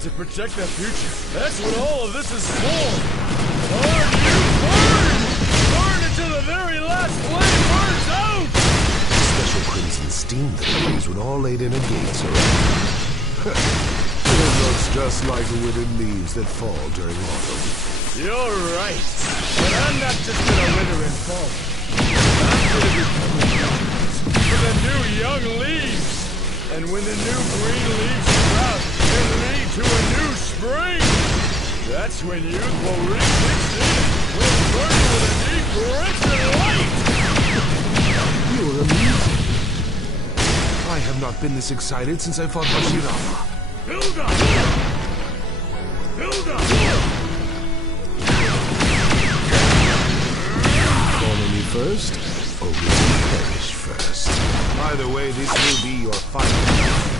to protect the future. That's what all of this is for. Burn, you burn! Burn until the very last flame burns out! Special crimson steam that appears when all laid in gates are open. It looks just like the withered leaves that fall during autumn. You're right. But I'm not just gonna wither and fall. I'm gonna become a for the new young leaves. And when the new green leaves sprout and lead to a new spring, that's when youth will re-kicks in, will burn with a deep crimson light! You're amazing. I have not been this excited since I fought Hashirama. Build up! Build up! Follow me first, or will you perish first? Either way, this will be your final battle.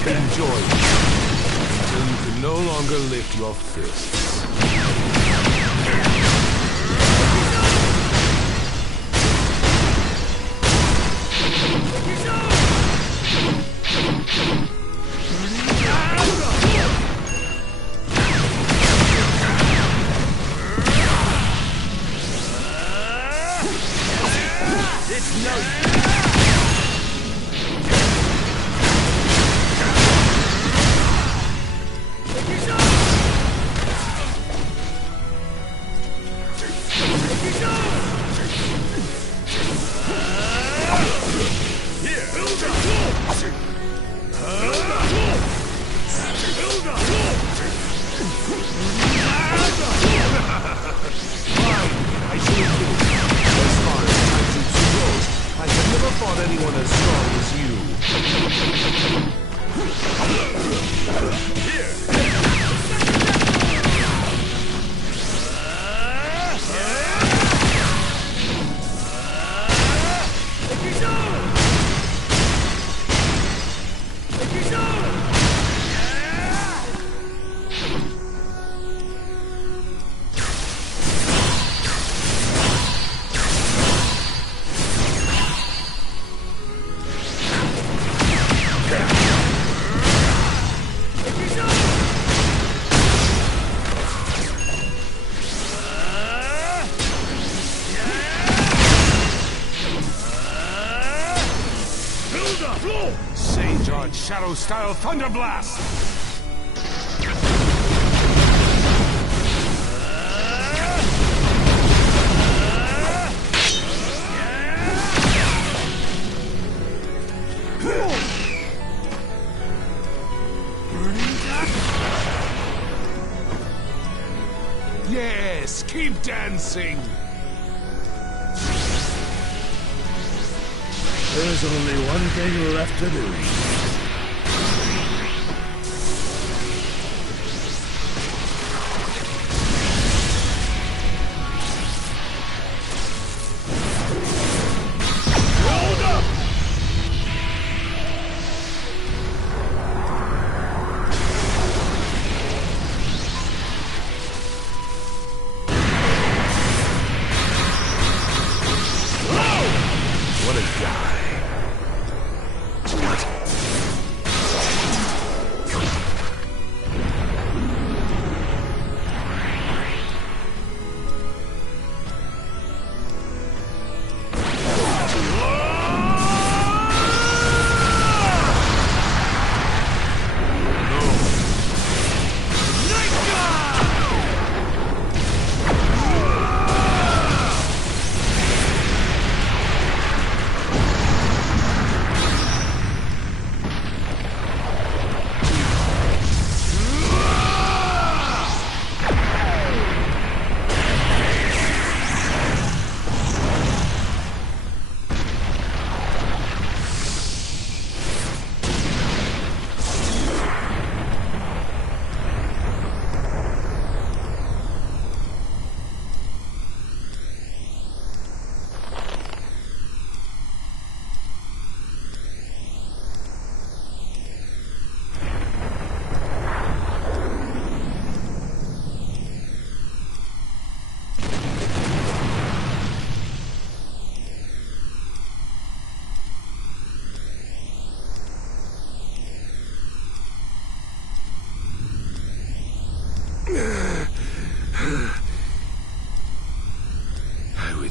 Enjoy it, until you can no longer lift your fists. It's no anyone as strong as you. Sage Art Shadow Style Thunder Blast! Yes, keep dancing! There's only one thing left to do. What a guy. What?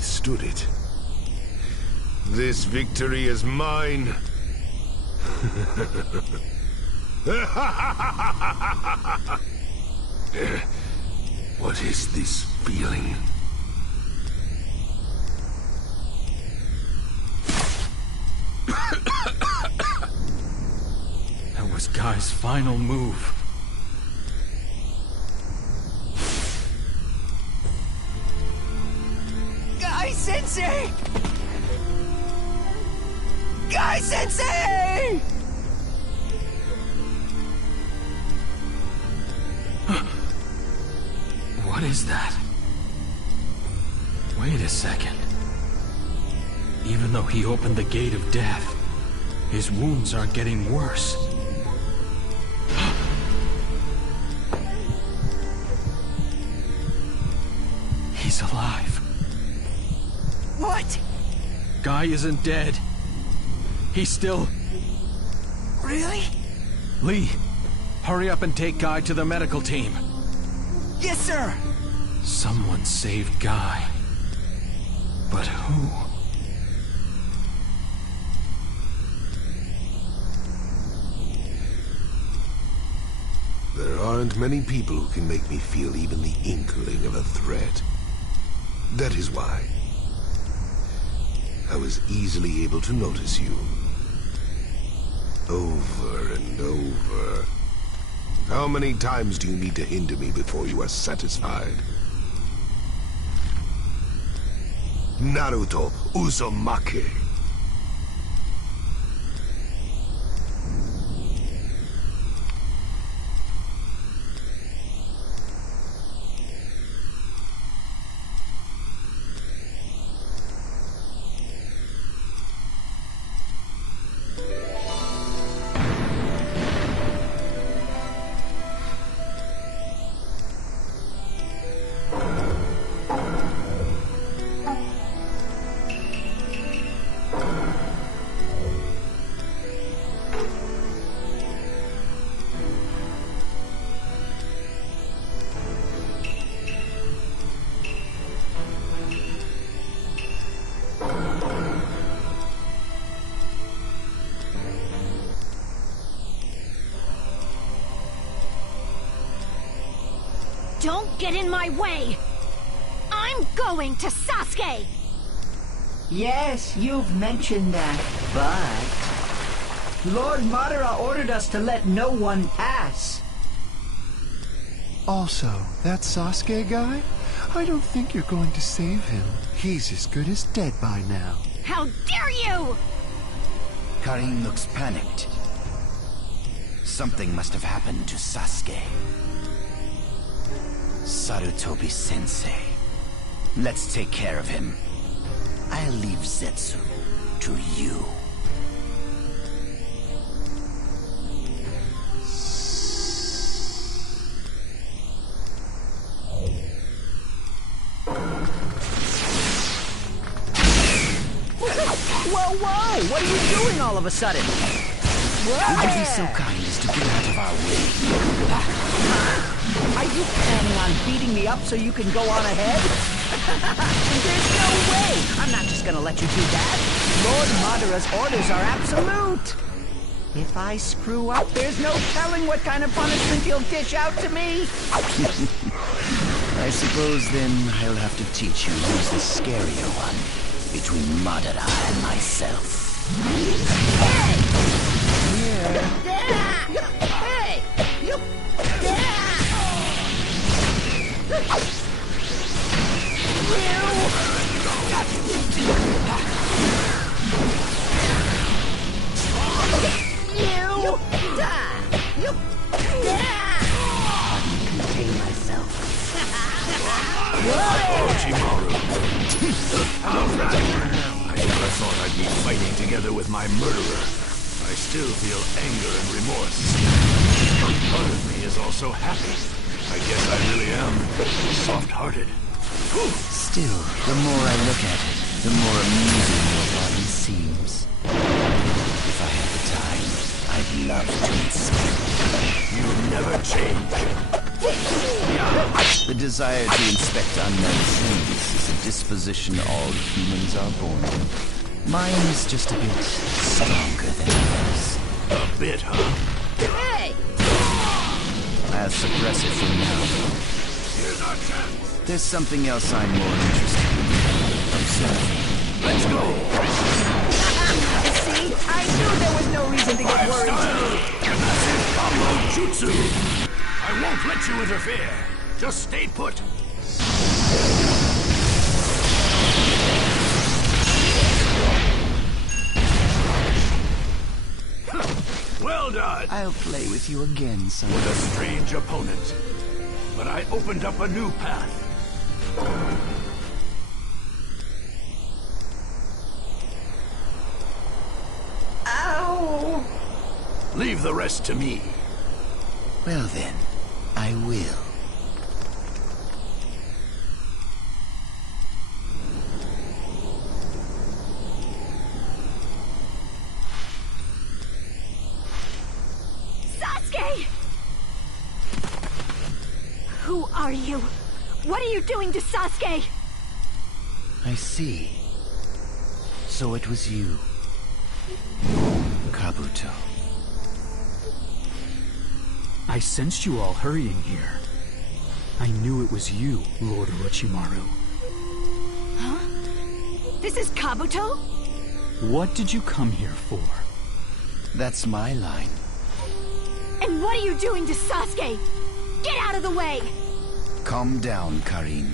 withstood it. This victory is mine. What is this feeling? That was Guy's final move. Guy-sensei! Guy-sensei! What is that? Wait a second. Even though he opened the gate of death, his wounds aren't getting worse. He's alive. What? Guy isn't dead. He's still... Really? Lee, hurry up and take Guy to the medical team. Yes, sir! Someone saved Guy. But who? There aren't many people who can make me feel even the inkling of a threat. That is why I was easily able to notice you. Over and over. How many times do you need to hinder me before you are satisfied? Naruto Uzumaki. Don't get in my way! I'm going to Sasuke! Yes, you've mentioned that, but... Lord Madara ordered us to let no one pass. Also, that Sasuke guy? I don't think you're going to save him. He's as good as dead by now. How dare you! Karin looks panicked. Something must have happened to Sasuke. Sarutobi-sensei. Let's take care of him. I'll leave Zetsu to you. Whoa, whoa! What are you doing all of a sudden? Would you be so kind as to get out of our way? Are you planning on beating me up so you can go on ahead? There's no way! I'm not just gonna let you do that. Lord Madara's orders are absolute. If I screw up, there's no telling what kind of punishment he'll dish out to me. I suppose then I'll have to teach you who's the scarier one between Madara and myself. Hey! You... Contain myself. I never thought I'd be fighting together with my murderer. I still feel anger and remorse. Part of me is also happy. I guess I really am soft-hearted. Still, the more I look at it, the more amusing your body seems. If I had the time, I'd love to inspect. You never change. Yeah. The desire to inspect unknown things is a disposition all humans are born with. Mine is just a bit stronger than yours. A bit, huh? Hey! I'll suppress it for now. Here's our chance. There's something else I'm more interested in. Observing. Let's go. See? I knew there was no reason to get worried. Massive combo jutsu. I won't let you interfere. Just stay put. Well done. I'll play with you again, son. With a strange opponent. But I opened up a new path. Ow! Leave the rest to me. Well then, I will. Sasuke! Who are you? What are you doing to Sasuke? I see. So it was you, Kabuto. I sensed you all hurrying here. I knew it was you, Lord Orochimaru. Huh? This is Kabuto? What did you come here for? That's my line. And what are you doing to Sasuke? Get out of the way! Calm down, Karin.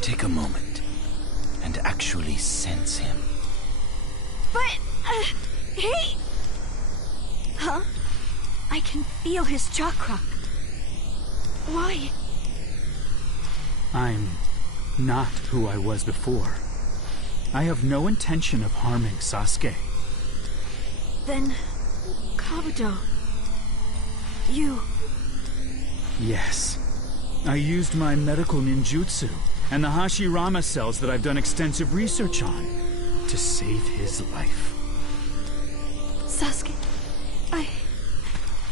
Take a moment and actually sense him. But, he... Huh? I can feel his chakra. Why? I'm not who I was before. I have no intention of harming Sasuke. Then, Kabuto, you... Yes. I used my medical ninjutsu and the Hashirama cells that I've done extensive research on to save his life. Sasuke,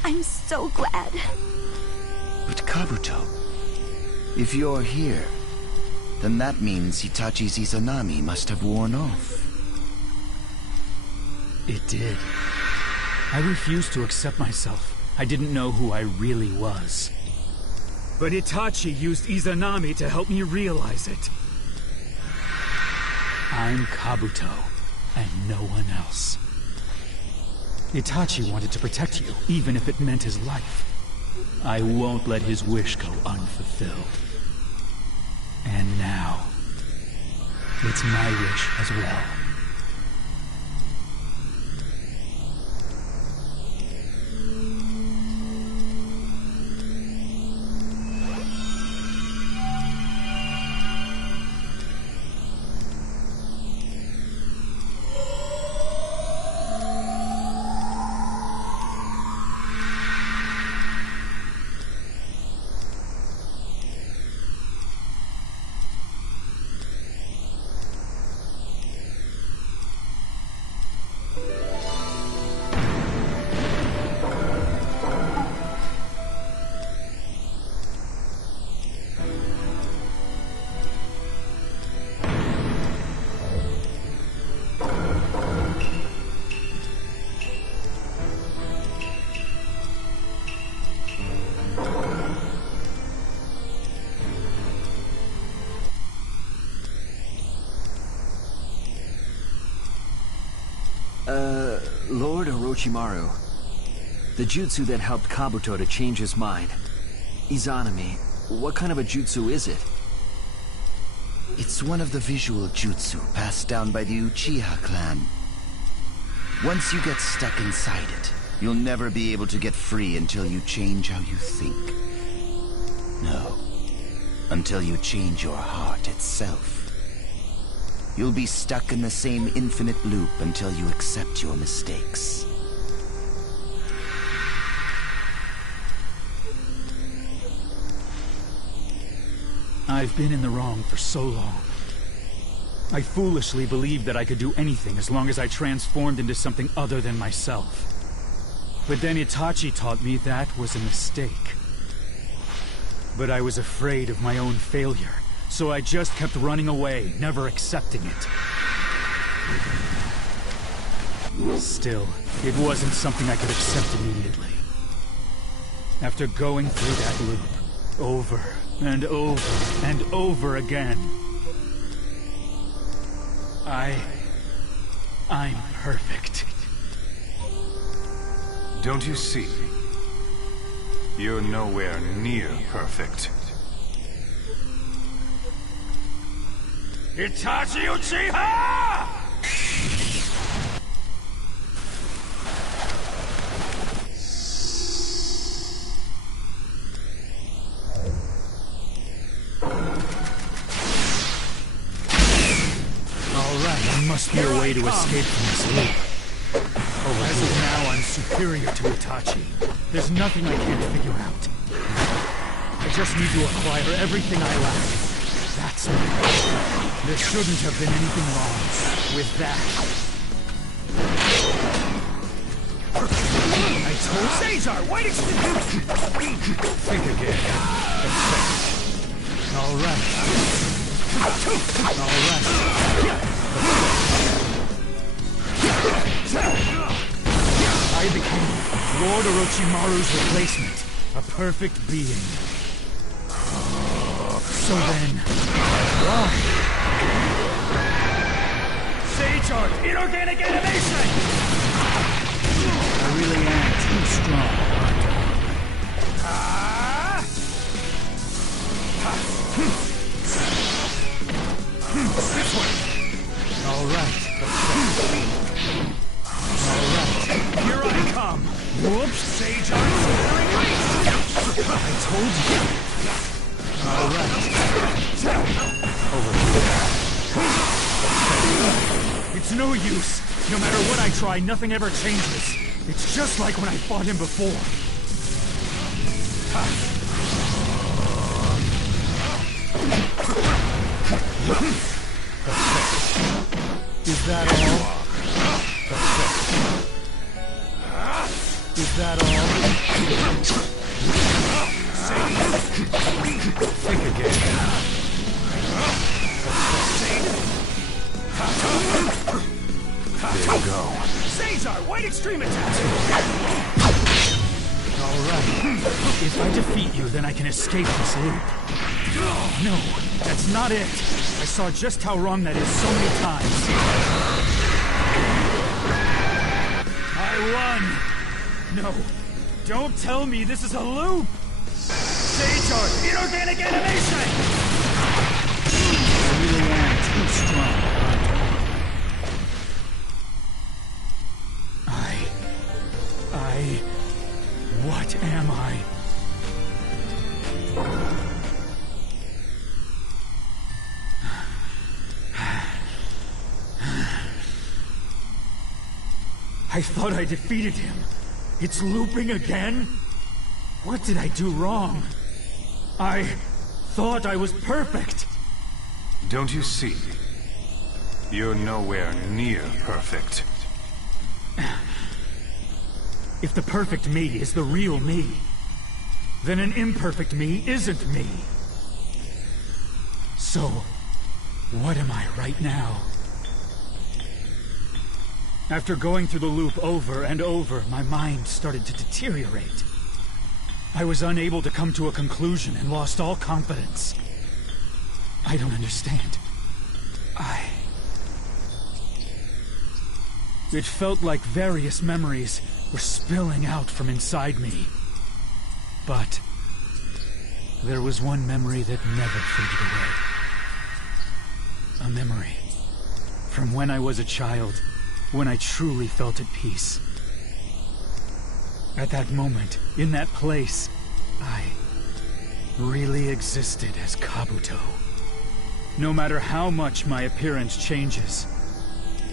I'm so glad. But Kabuto, if you're here, then that means Itachi's Izanami must have worn off. It did. I refused to accept myself. I didn't know who I really was. But Itachi used Izanami to help me realize it. I'm Kabuto, and no one else. Itachi wanted to protect you, even if it meant his life. I won't let his wish go unfulfilled. And now, it's my wish as well. Lord Orochimaru. The jutsu that helped Kabuto to change his mind. Izanami, what kind of a jutsu is it? It's one of the visual jutsu passed down by the Uchiha clan. Once you get stuck inside it, you'll never be able to get free until you change how you think. No, until you change your heart itself. You'll be stuck in the same infinite loop until you accept your mistakes. I've been in the wrong for so long. I foolishly believed that I could do anything as long as I transformed into something other than myself. But then Itachi taught me that was a mistake. But I was afraid of my own failure, so I just kept running away, never accepting it. Still, it wasn't something I could accept immediately. After going through that loop, over and over and over again, I'm perfect. Don't you see? You're nowhere near perfect. Itachi Uchiha! Alright, there must be a way to escape from this loop. As of now, I'm superior to Itachi. There's nothing I can't figure out. I just need to acquire everything I lack. That's me. There shouldn't have been anything wrong with that. I told Caesar, why did you Think again. Alright. Alright. I became Lord Orochimaru's replacement, a perfect being. So then, why? Sage Art, inorganic animation! I really am too strong. This way! Alright. Alright, here I come! Whoops! Sage Art slithering race! I told you! Alright. Over here. It's no use! No matter what I try, nothing ever changes. It's just like when I fought him before. Is that all? Is that all? Think again. There you go. Caesar, white extreme attack! Alright. If I defeat you, then I can escape this loop. No, that's not it. I saw just how wrong that is so many times. I won! No, don't tell me this is a loop! Sage Art, inorganic animation! I really am too strong. What am I? I thought I defeated him. It's looping again? What did I do wrong? I thought I was perfect. Don't you see? You're nowhere near perfect. If the perfect me is the real me, then an imperfect me isn't me. So, what am I right now? After going through the loop over and over, my mind started to deteriorate. I was unable to come to a conclusion and lost all confidence. I don't understand. It felt like various memories were spilling out from inside me. But there was one memory that never faded away. A memory from when I was a child, when I truly felt at peace. At that moment, in that place, I really existed as Kabuto. No matter how much my appearance changes,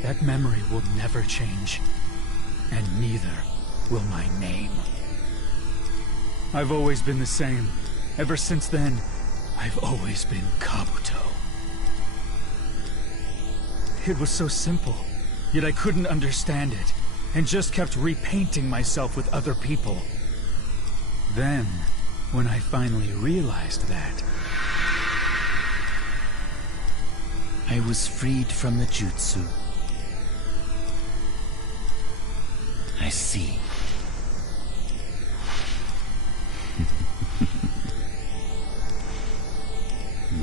that memory will never change, and neither will my name. I've always been the same. Ever since then, I've always been Kabuto. It was so simple, yet I couldn't understand it, and just kept repainting myself with other people. Then, when I finally realized that. I was freed from the jutsu. I see.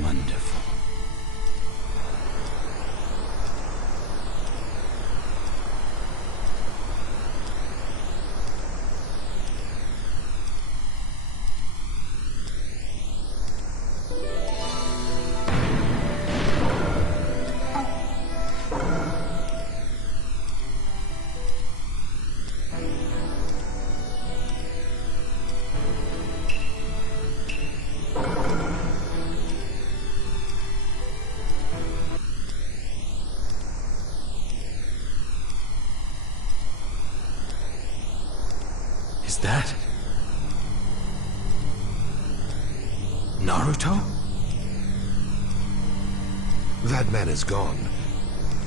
Wonderful. Is that Naruto? That man is gone.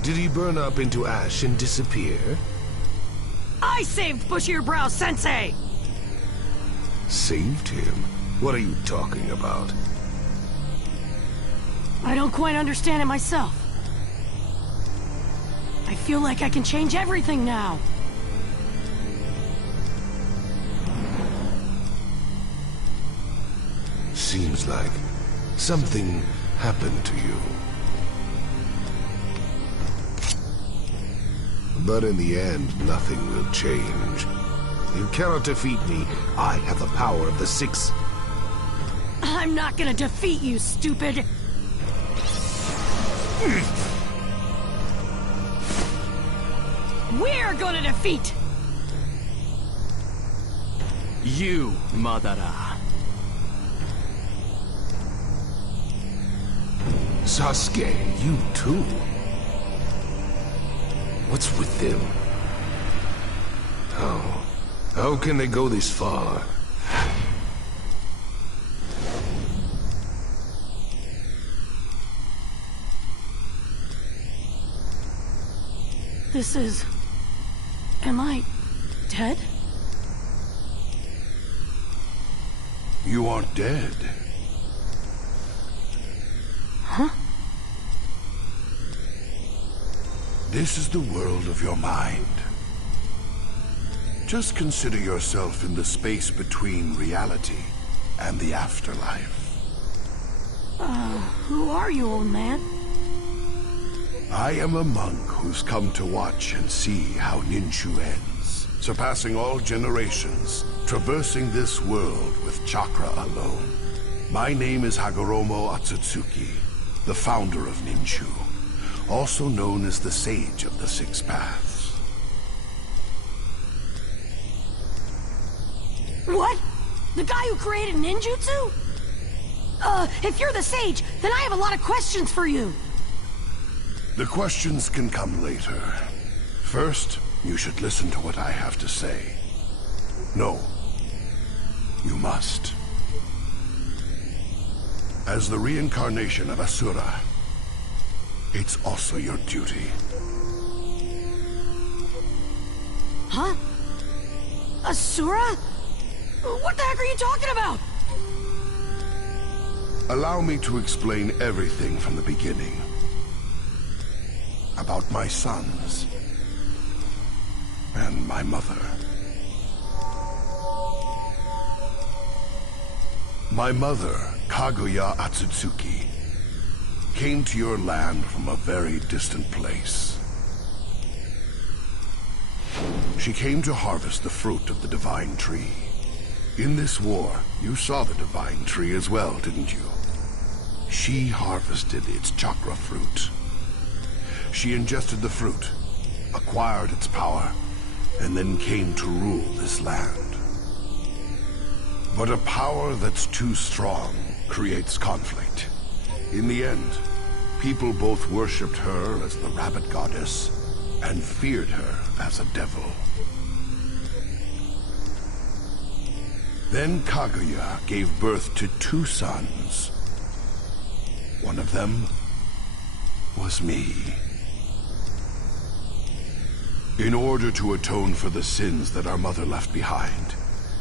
Did he burn up into ash and disappear? I saved Bushier Brow Sensei! Saved him? What are you talking about? I don't quite understand it myself. I feel like I can change everything now. Seems like something happened to you. But in the end, nothing will change. You cannot defeat me. I have the power of the six. I'm not gonna defeat you, stupid! We're gonna defeat You, Madara. Sasuke, you too? What's with them? How can they go this far? This is... Am I... dead? You aren't dead. Huh? This is the world of your mind. Just consider yourself in the space between reality and the afterlife. Who are you, old man? I am a monk who's come to watch and see how Ninshu ends, surpassing all generations, traversing this world with chakra alone. My name is Hagoromo Atsutsuki, the founder of Ninshu, also known as the Sage of the Six Paths. What? The guy who created ninjutsu? If you're the sage, then I have a lot of questions for you. The questions can come later. First, you should listen to what I have to say. No, you must. As the reincarnation of Asura, it's also your duty. Huh? Asura? What the heck are you talking about? Allow me to explain everything from the beginning. About my sons. And my mother. My mother, Kaguya Atsutsuki, came to your land from a very distant place. She came to harvest the fruit of the divine tree. In this war, you saw the divine tree as well, didn't you? She harvested its chakra fruit. She ingested the fruit, acquired its power, and then came to rule this land. But a power that's too strong creates conflict. In the end, people both worshipped her as the rabbit goddess and feared her as a devil. Then Kaguya gave birth to two sons. One of them was me. In order to atone for the sins that our mother left behind,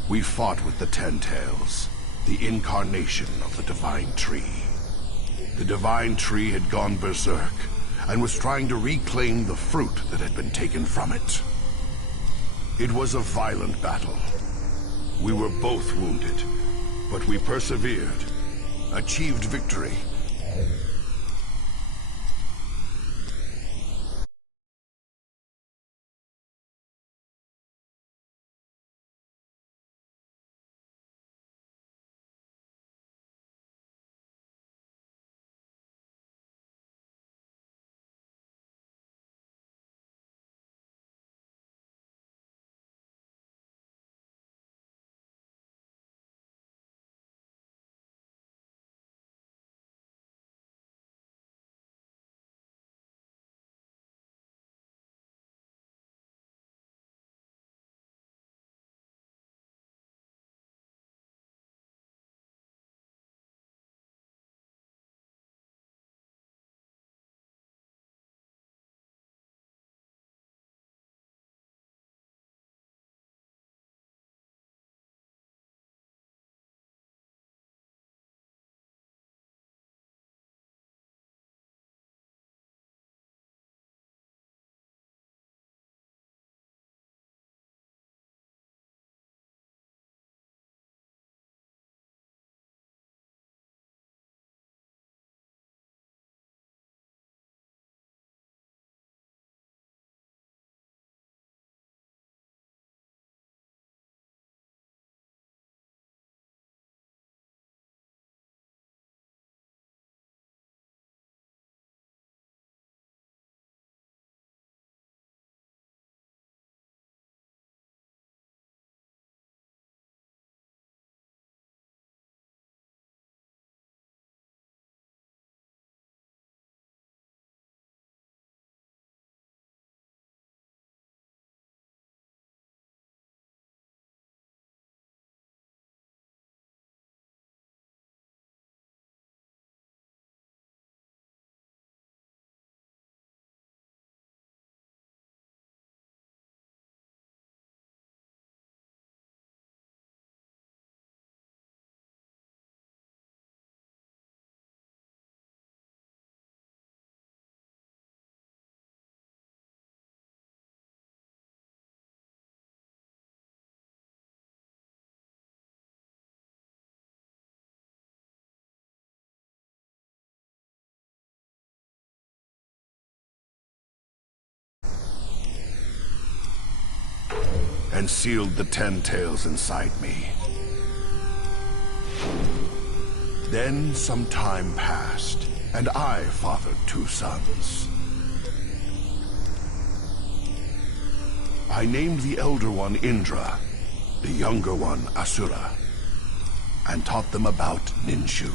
we fought with the Ten Tails, the incarnation of the Divine Tree. The Divine Tree had gone berserk and was trying to reclaim the fruit that had been taken from it. It was a violent battle. We were both wounded, but we persevered, achieved victory. And sealed the 10 tails inside me. Then some time passed, and I fathered 2 sons. I named the elder one Indra, the younger one Asura, and taught them about Ninshu.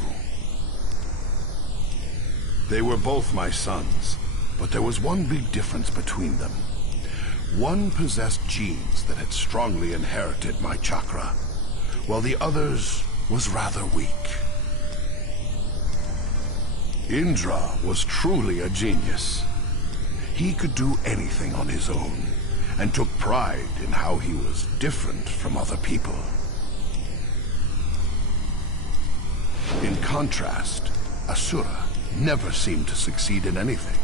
They were both my sons, but there was one big difference between them. One possessed genes that had strongly inherited my chakra, while the other's was rather weak. Indra was truly a genius. He could do anything on his own, and took pride in how he was different from other people. In contrast, Asura never seemed to succeed in anything,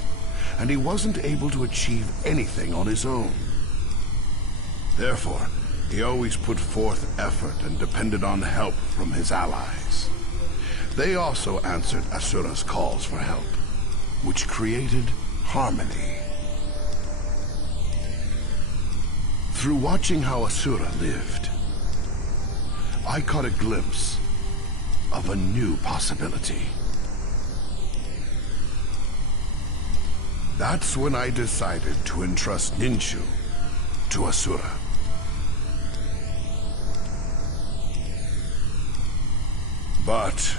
and he wasn't able to achieve anything on his own. Therefore, he always put forth effort and depended on help from his allies. They also answered Asura's calls for help, which created harmony. Through watching how Asura lived, I caught a glimpse of a new possibility. That's when I decided to entrust Ninshu to Asura. But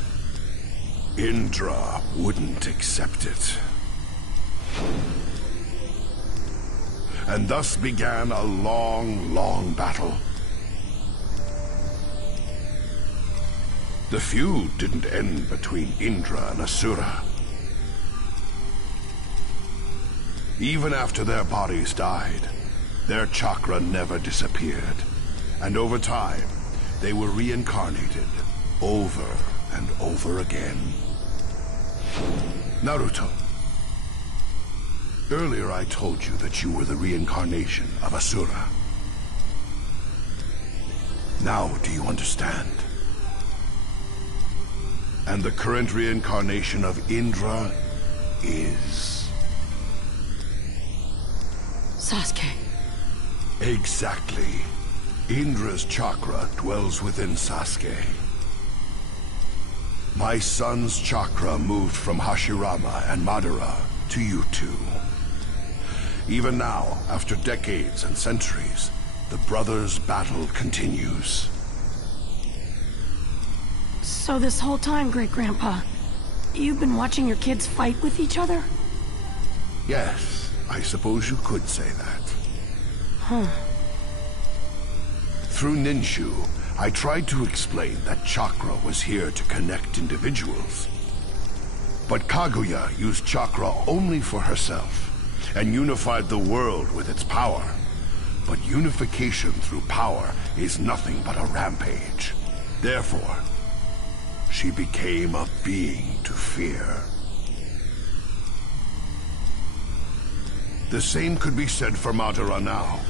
Indra wouldn't accept it. And thus began a long, long battle. The feud didn't end between Indra and Asura. Even after their bodies died, their chakra never disappeared, and over time, they were reincarnated over and over again. Naruto. Earlier I told you that you were the reincarnation of Asura. Now do you understand? And the current reincarnation of Indra is... Sasuke. Exactly. Indra's chakra dwells within Sasuke. My son's chakra moved from Hashirama and Madara to you two. Even now, after decades and centuries, the brothers' battle continues. So this whole time, Great-Grandpa, you've been watching your kids fight with each other? Yes, I suppose you could say that. Huh. Through Ninshu, I tried to explain that chakra was here to connect individuals. But Kaguya used chakra only for herself, and unified the world with its power. But unification through power is nothing but a rampage. Therefore, she became a being to fear. The same could be said for Madara now.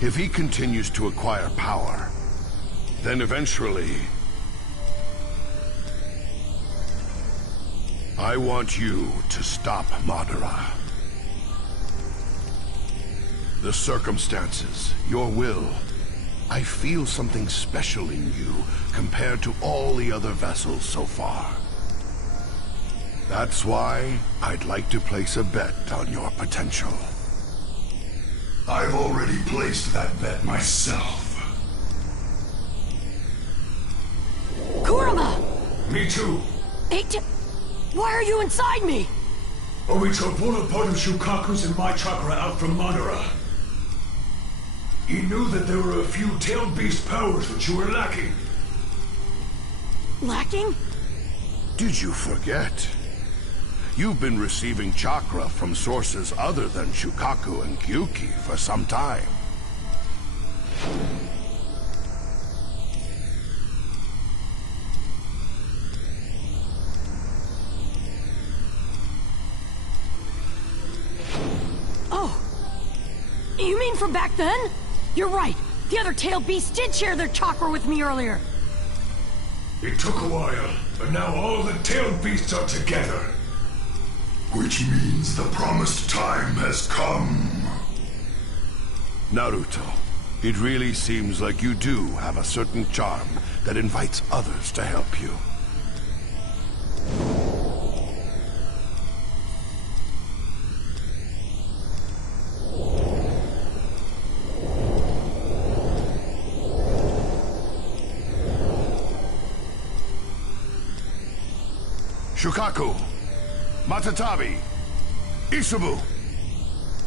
If he continues to acquire power, then eventually... I want you to stop Madara. The circumstances, your will, I feel something special in you compared to all the other vessels so far. That's why I'd like to place a bet on your potential. I've already placed that bet myself. Kurama! Me too. Why are you inside me? Oh, we took one part of Shukaku's and my chakra out from Madara. He knew that there were a few tailed beast powers which you were lacking. Lacking? Did you forget? You've been receiving chakra from sources other than Shukaku and Gyuki for some time. Oh. You mean from back then? You're right. The other tailed beasts did share their chakra with me earlier. It took a while, but now all the tailed beasts are together. Which means the promised time has come. Naruto, it really seems like you do have a certain charm that invites others to help you. Shukaku, Matatabi, Isubu,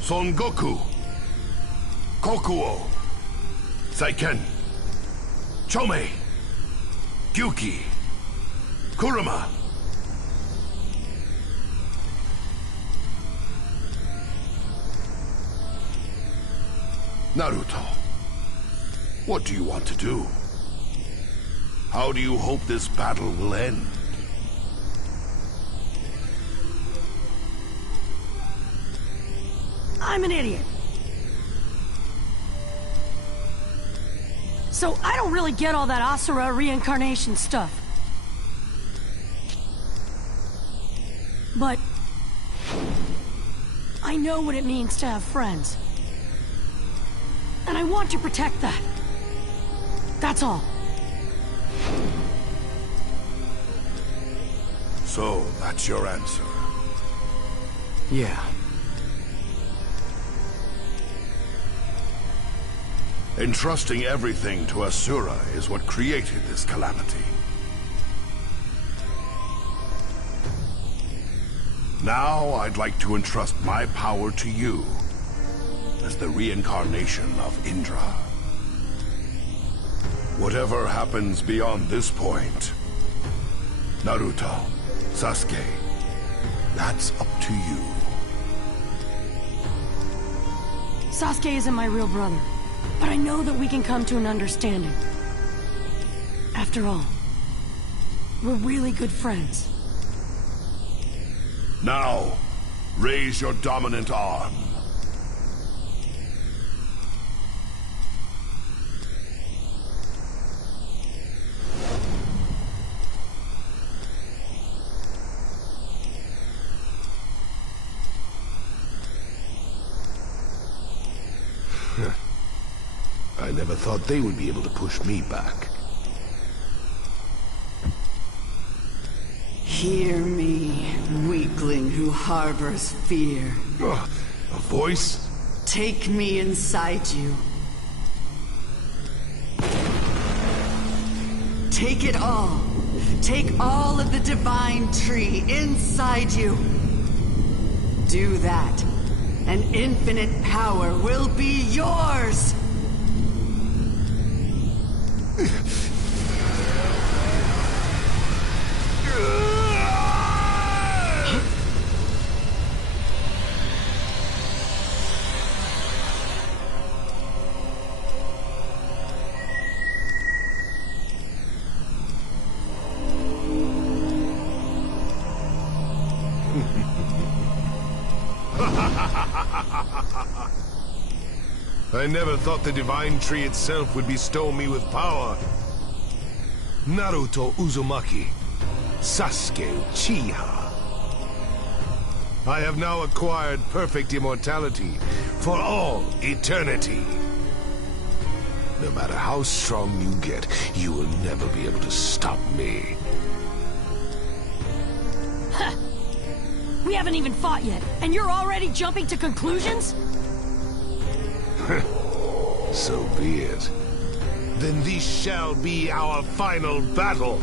Son Goku, Kokuo, Saiken, Chome, Gyuki, Kurama. Naruto, what do you want to do? How do you hope this battle will end? I'm an idiot. So I don't really get all that Asura reincarnation stuff. But I know what it means to have friends. And I want to protect that. That's all. So, that's your answer. Yeah. Entrusting everything to Asura is what created this calamity. Now, I'd like to entrust my power to you as the reincarnation of Indra. Whatever happens beyond this point, Naruto, Sasuke, that's up to you. Sasuke isn't my real brother, but I know that we can come to an understanding. After all, we're really good friends. Now, raise your dominant arm. I never thought they would be able to push me back. Hear me, weakling who harbors fear. A voice? Take me inside you. Take it all. Take all of the divine tree inside you. Do that, and infinite power will be yours! I never thought the divine tree itself would bestow me with power. Naruto Uzumaki, Sasuke Uchiha. I have now acquired perfect immortality for all eternity. No matter how strong you get, you will never be able to stop me. We haven't even fought yet, and you're already jumping to conclusions? So be it. Then this shall be our final battle.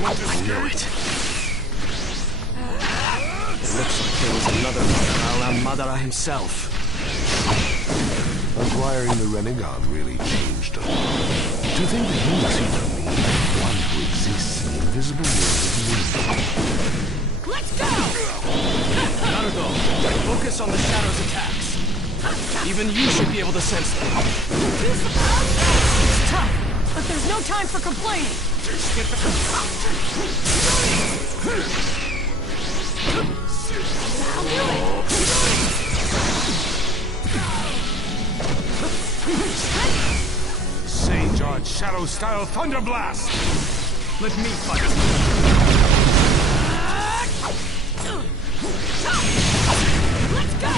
I knew it. It looks like there was another Madara, Madara himself. Acquiring the Renegon really changed a lot. To think that you see from me, one who exists in the invisible world of me. Let's go! Naruto, focus on the Shadow's attacks. Even you should be able to sense them. It's tough, but there's no time for complaining. I'll do it! Sage Art Shadow Style Thunder Blast! Let me fight. Let's go!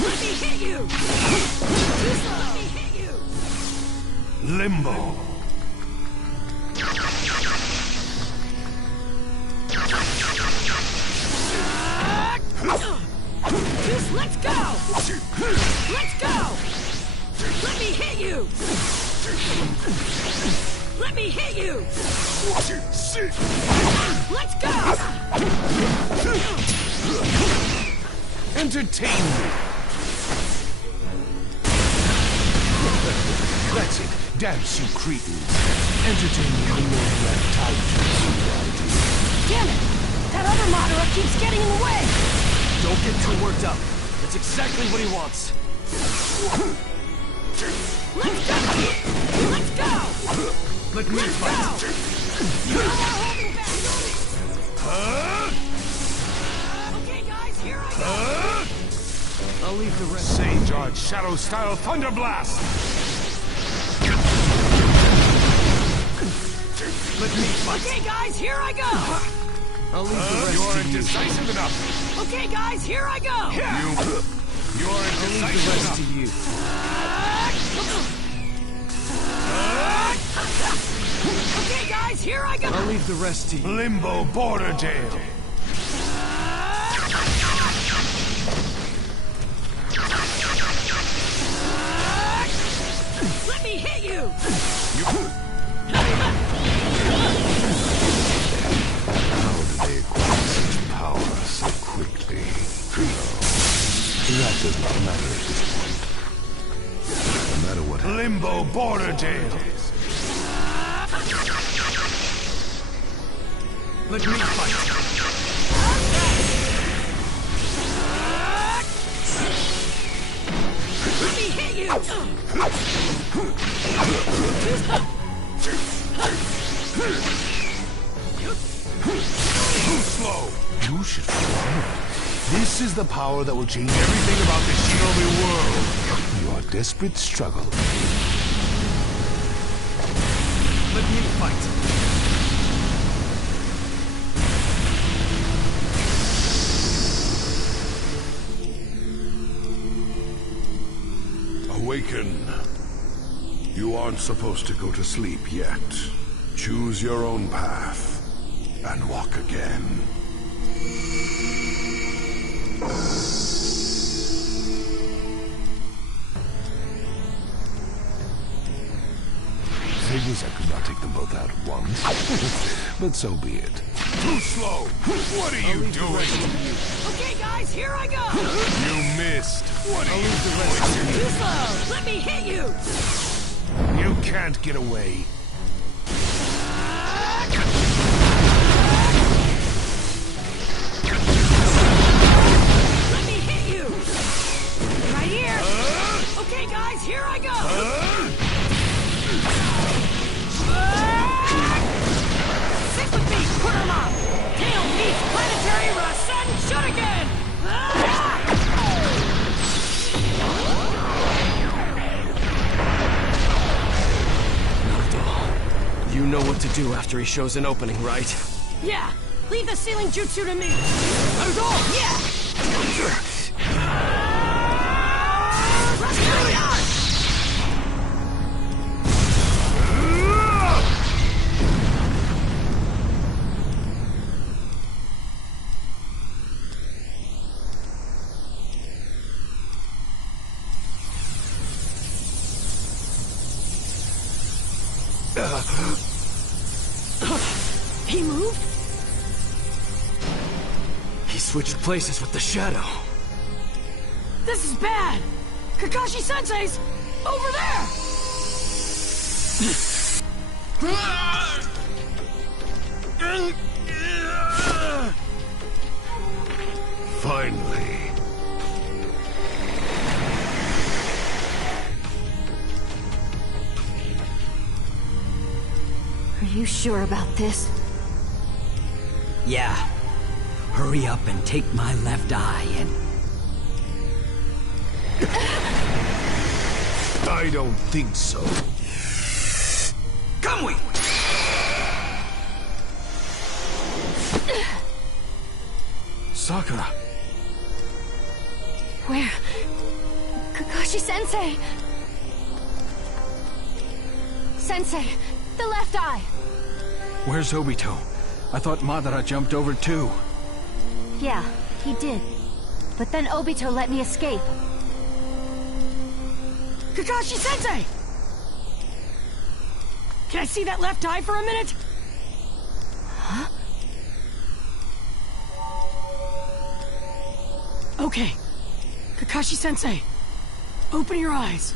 Let me hit you! Let me hit you! Limbo. Let's go! Let's go! Let me hit you! Let me hit you! Let's go! Entertain me. That's it. Dance, you cretins. Entertain me in the Lord Black Tide. Damn it! That other Madara keeps getting in the way! Don't get too worked up. That's exactly what he wants. Let's go! Let's go! Let me fight. No more holding back! Okay, guys, here I go! I'll leave the rest. Sage Art Shadow Style Thunder Blast! Let me fight. Okay, guys, here I go! I'll leave the rest You're to you. indecisive enough. Okay, guys, here I go! You're I'll leave the indecisive rest enough. to you. Okay, guys, here I go! I'll leave the rest to you. Limbo Borderdale. Let me hit you! does not matter at this point. No matter what happens. Limbo Border Tales. Let me fight. Let me hit you! Too slow. You should follow. This is the power that will change everything about the shinobi world. Your desperate struggle. Let me fight. Awaken. You aren't supposed to go to sleep yet. Choose your own path and walk again. Thing is, I could not take them both out at once. But so be it. Too slow. What are you doing? Okay, guys, here I go! You missed. What are you doing? Too slow! Let me hit you! You can't get away. Let me hit you! Right here! Okay, guys, here I go! Stick with me, Kurama! Tail meets planetary Rasen Shuriken! Naruto, you know what to do after he shows an opening, right? Yeah! Leave the ceiling jutsu to me! Naruto! Yeah! Rasputin! He moved? He switched places with the shadow. This is bad! Kakashi-sensei's over there! Finally. Are you sure about this? Yeah. Hurry up and take my left eye and... I don't think so. Come we! Sakura. Where? Kakashi-sensei! Sensei, the left eye! Where's Obito? I thought Madara jumped over too. Yeah, he did. But then Obito let me escape. Kakashi-sensei! Can I see that left eye for a minute? Huh? Okay. Kakashi-sensei, open your eyes.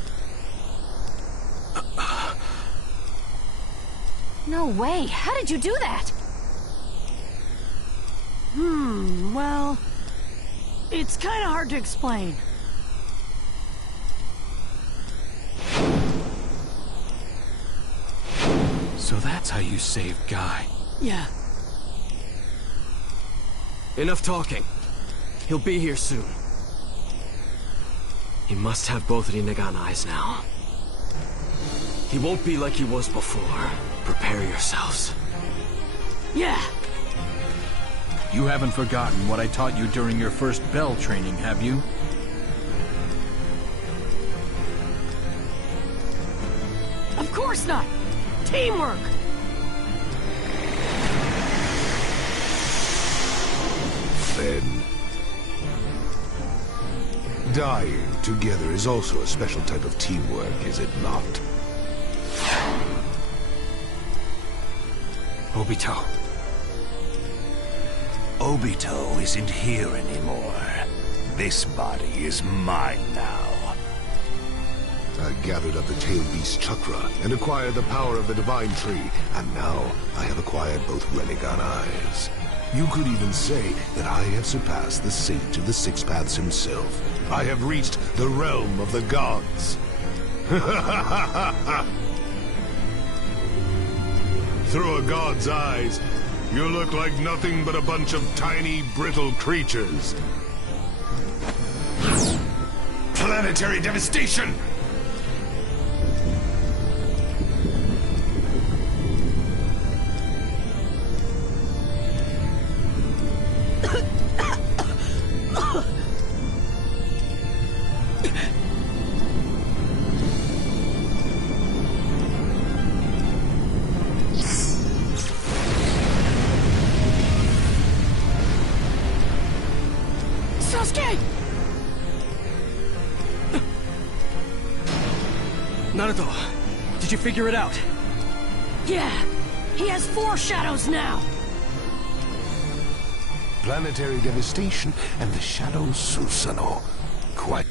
No way. How did you do that? Well... it's kinda hard to explain. So that's how you saved Guy. Yeah. Enough talking. He'll be here soon. He must have both Rinnegan eyes now. He won't be like he was before. Prepare yourselves. Yeah. You haven't forgotten what I taught you during your first bell training, have you? Of course not. Teamwork. Then... dying together is also a special type of teamwork, is it not? Obito. Obito isn't here anymore. This body is mine now. I gathered up the tail beast chakra and acquired the power of the divine tree, and now I have acquired both Renegon eyes. You could even say that I have surpassed the sage of the Six Paths himself. I have reached the realm of the gods. Through a god's eyes, you look like nothing but a bunch of tiny, brittle creatures. Planetary devastation! Sasuke! Naruto, did you figure it out? Yeah, he has 4 shadows now. Planetary devastation and the shadow Susanoo. Quite.